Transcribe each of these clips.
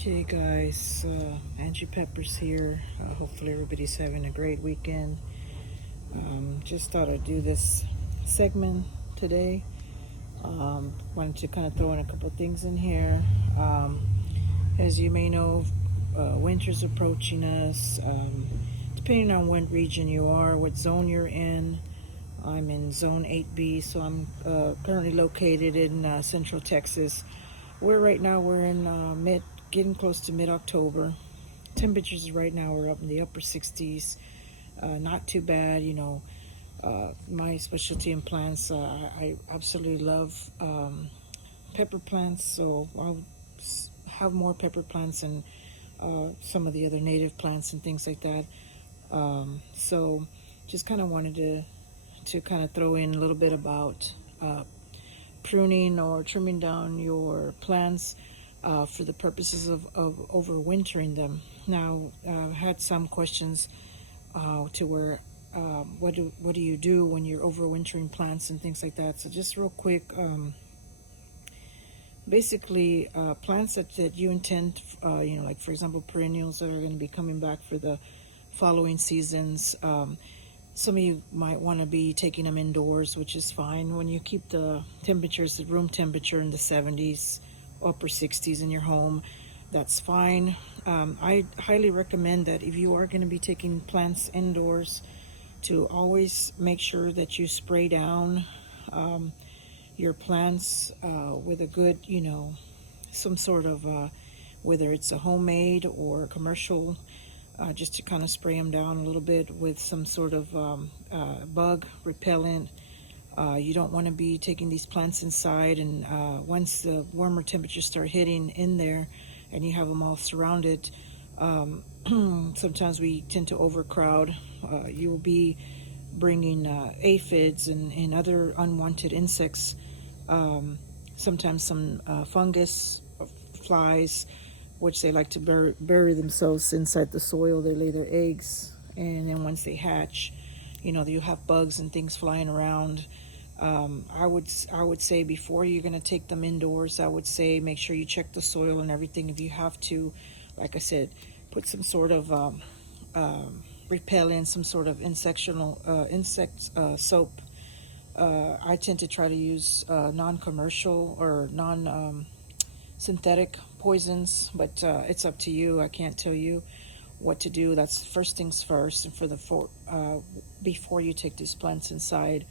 Okay, guys, Angie Peppers here. Hopefully, everybody's having a great weekend. Just thought I'd do this segment today. Wanted to kind of throw in a couple things in here. Um, as you may know, winter's approaching us. Depending on what region you are, what zone you're in. I'm in zone 8B, so I'm currently located in central Texas. Right now we're in getting close to mid-October. Temperatures right now are up in the upper 60s. Not too bad, my specialty in plants, I absolutely love pepper plants, so I'll have more pepper plants and some of the other native plants and things like that. So just kind of wanted to kind of throw in a little bit about pruning or trimming down your plants for the purposes of overwintering them. Now, I've had some questions to where what do you do when you're overwintering plants and things like that. So just real quick, basically plants that you intend, like for example perennials that are going to be coming back for the following seasons. Some of you might want to be taking them indoors, which is fine. When you keep the temperatures, the room temperature in the 70s, upper 60s in your home, that's fine. I highly recommend that if you are going to be taking plants indoors, to always make sure that you spray down your plants with a good, some sort of, whether it's a homemade or commercial, just to kind of spray them down a little bit with some sort of bug repellent. You don't want to be taking these plants inside, and once the warmer temperatures start hitting in there and you have them all surrounded, sometimes we tend to overcrowd. You will be bringing aphids and other unwanted insects, sometimes some fungus, flies, which they like to bury themselves inside the soil. They lay their eggs, and then once they hatch, you have bugs and things flying around. I would say before you're going to take them indoors, I would say make sure you check the soil and everything. If you have to, like I said, put some sort of repellent, some sort of insect soap. I tend to try to use non-commercial or non-synthetic poisons, but it's up to you. I can't tell you what to do. That's first things first. And before you take these plants inside,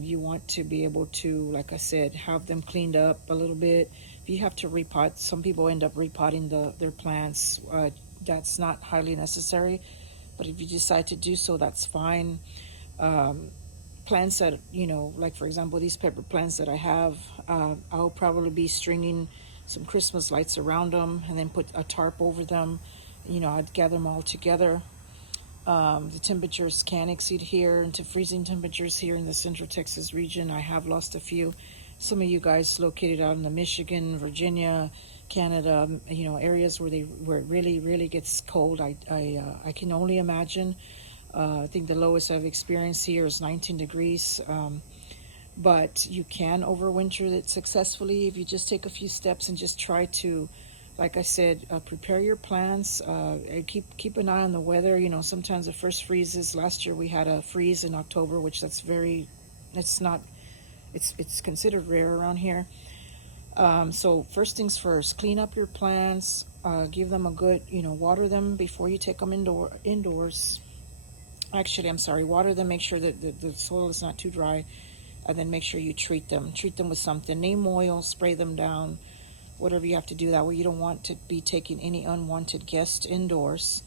you want to be able to, like I said, have them cleaned up a little bit. If you have to repot, some people end up repotting their plants. That's not highly necessary, but if you decide to do so, that's fine. Plants that, like for example, these pepper plants that I have, I'll probably be stringing some Christmas lights around them and then put a tarp over them. I'd gather them all together. The temperatures can exceed here into freezing temperatures here in the Central Texas region. I have lost a few. Some of you guys located out in the Michigan, Virginia, Canada, areas where it really, really gets cold. I can only imagine. I think the lowest I've experienced here is 19 degrees. But you can overwinter it successfully if you just take a few steps and just try to, like I said, prepare your plants. Keep an eye on the weather. Sometimes the first freezes. Last year we had a freeze in October, which it's considered rare around here. So first things first, clean up your plants. Give them a good, water them before you take them indoors. Actually, I'm sorry, water them. Make sure that the soil is not too dry, and then make sure you treat them. Treat them with something. Neem oil. Spray them down. Whatever you have to do. That way you don't want to be taking any unwanted guests indoors,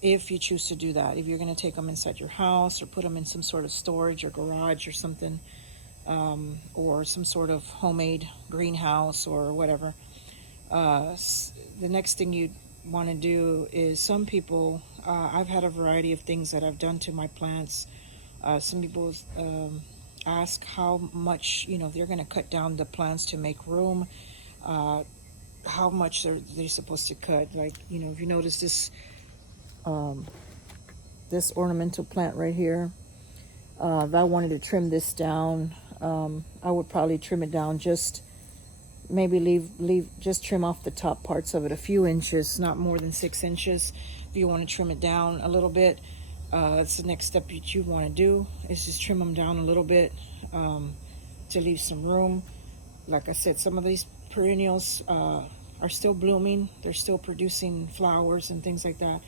if you choose to do that. If you're going to take them inside your house or put them in some sort of storage or garage or something, or some sort of homemade greenhouse or whatever. The next thing you want to do is, some people, I've had a variety of things that I've done to my plants. Some people ask how much, if they're going to cut down the plants to make room, how much they're supposed to cut. Like, if you notice this ornamental plant right here, if I wanted to trim this down, I would probably trim it down just maybe leave just trim off the top parts of it a few inches, not more than 6 inches. If you want to trim it down a little bit, that's the next step that you want to do, is just trim them down a little bit, to leave some room. Like I said, some of these perennials are still blooming. They're still producing flowers and things like that,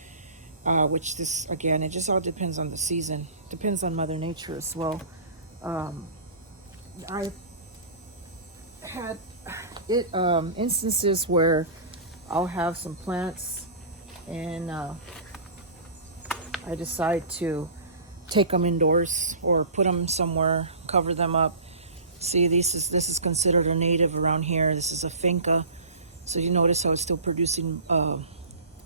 which this, again, it just all depends on the season. Depends on Mother Nature as well. I had instances where I'll have some plants and I decide to take them indoors or put them somewhere, cover them up. See, this is considered a native around here. This is a finca. So you notice how it's still producing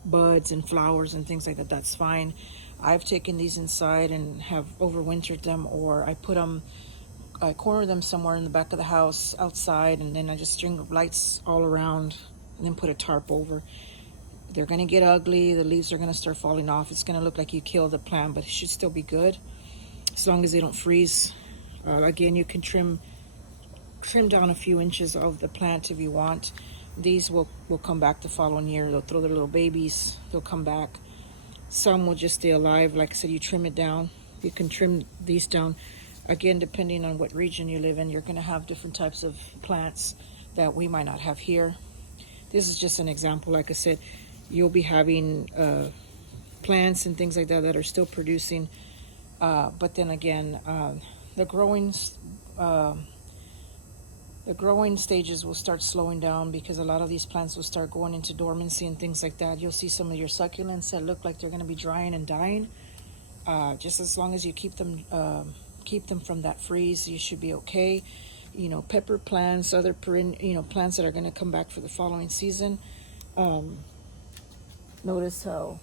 buds and flowers and things like that. That's fine. I've taken these inside and have overwintered them, or I corner them somewhere in the back of the house outside, and then I just string lights all around and then put a tarp over. They're going to get ugly. The leaves are going to start falling off. It's going to look like you killed the plant, but it should still be good as long as they don't freeze. Again, you can trim down a few inches of the plant if you want. These will come back the following year. They'll throw their little babies. They'll come back. Some will just stay alive. Like I said, you trim it down. You can trim these down. Again, depending on what region you live in, you're going to have different types of plants that we might not have here. This is just an example. Like I said, you'll be having plants and things like that that are still producing. But then again, the growing stages will start slowing down because a lot of these plants will start going into dormancy and things like that. You'll see some of your succulents that look like they're going to be drying and dying. Just as long as you keep them from that freeze, you should be okay. Pepper plants, other plants that are going to come back for the following season. Notice how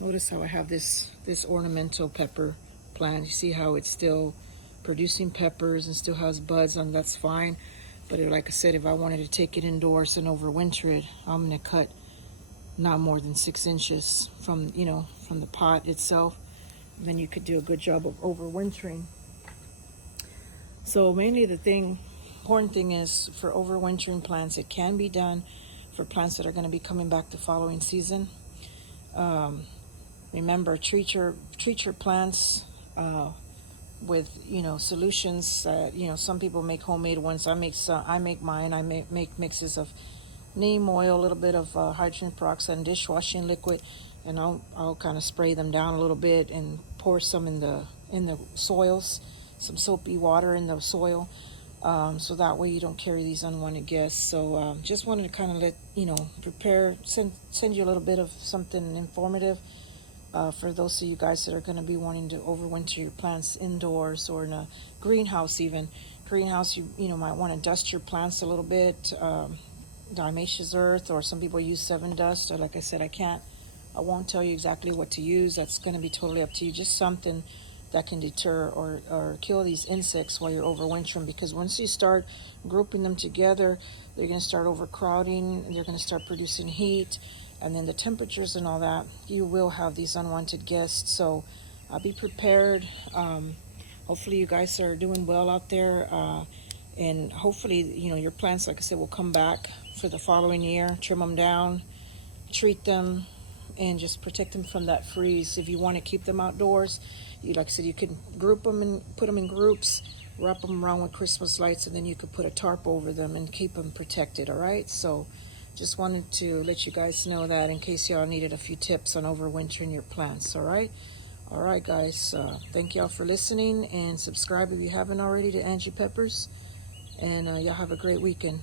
I have this ornamental pepper plant. You see how it's still producing peppers and still has buds on. That's fine. But like I said, if I wanted to take it indoors and overwinter it, I'm going to cut not more than 6 inches from the pot itself. And then you could do a good job of overwintering. So mainly the important thing is, for overwintering plants, it can be done for plants that are going to be coming back the following season. Remember, treat your plants with solutions. Some people make homemade ones. I make mine. I make mixes of neem oil, a little bit of hydrogen peroxide and dishwashing liquid, and I'll kind of spray them down a little bit and pour some in the soils, some soapy water in the soil, so that way you don't carry these unwanted guests. So just wanted to kind of send you a little bit of something informative for those of you guys that are going to be wanting to overwinter your plants indoors or in a greenhouse. Even greenhouse, you might want to dust your plants a little bit, diatomaceous earth, or some people use 7 dust. Or like I said, I won't tell you exactly what to use. That's going to be totally up to you. Just something that can deter or kill these insects while you're overwintering, because once you start grouping them together, they're going to start overcrowding, they're going to start producing heat, and then the temperatures and all that, you will have these unwanted guests. So be prepared. Hopefully you guys are doing well out there, and hopefully your plants, like I said, will come back for the following year. Trim them down, treat them, and just protect them from that freeze. If you want to keep them outdoors, like I said, you can group them and put them in groups, wrap them around with Christmas lights, and then you could put a tarp over them and keep them protected. All right, so just wanted to let you guys know that in case y'all needed a few tips on overwintering your plants. All right guys, thank y'all for listening, and subscribe if you haven't already to Angie Peppers, and y'all have a great weekend.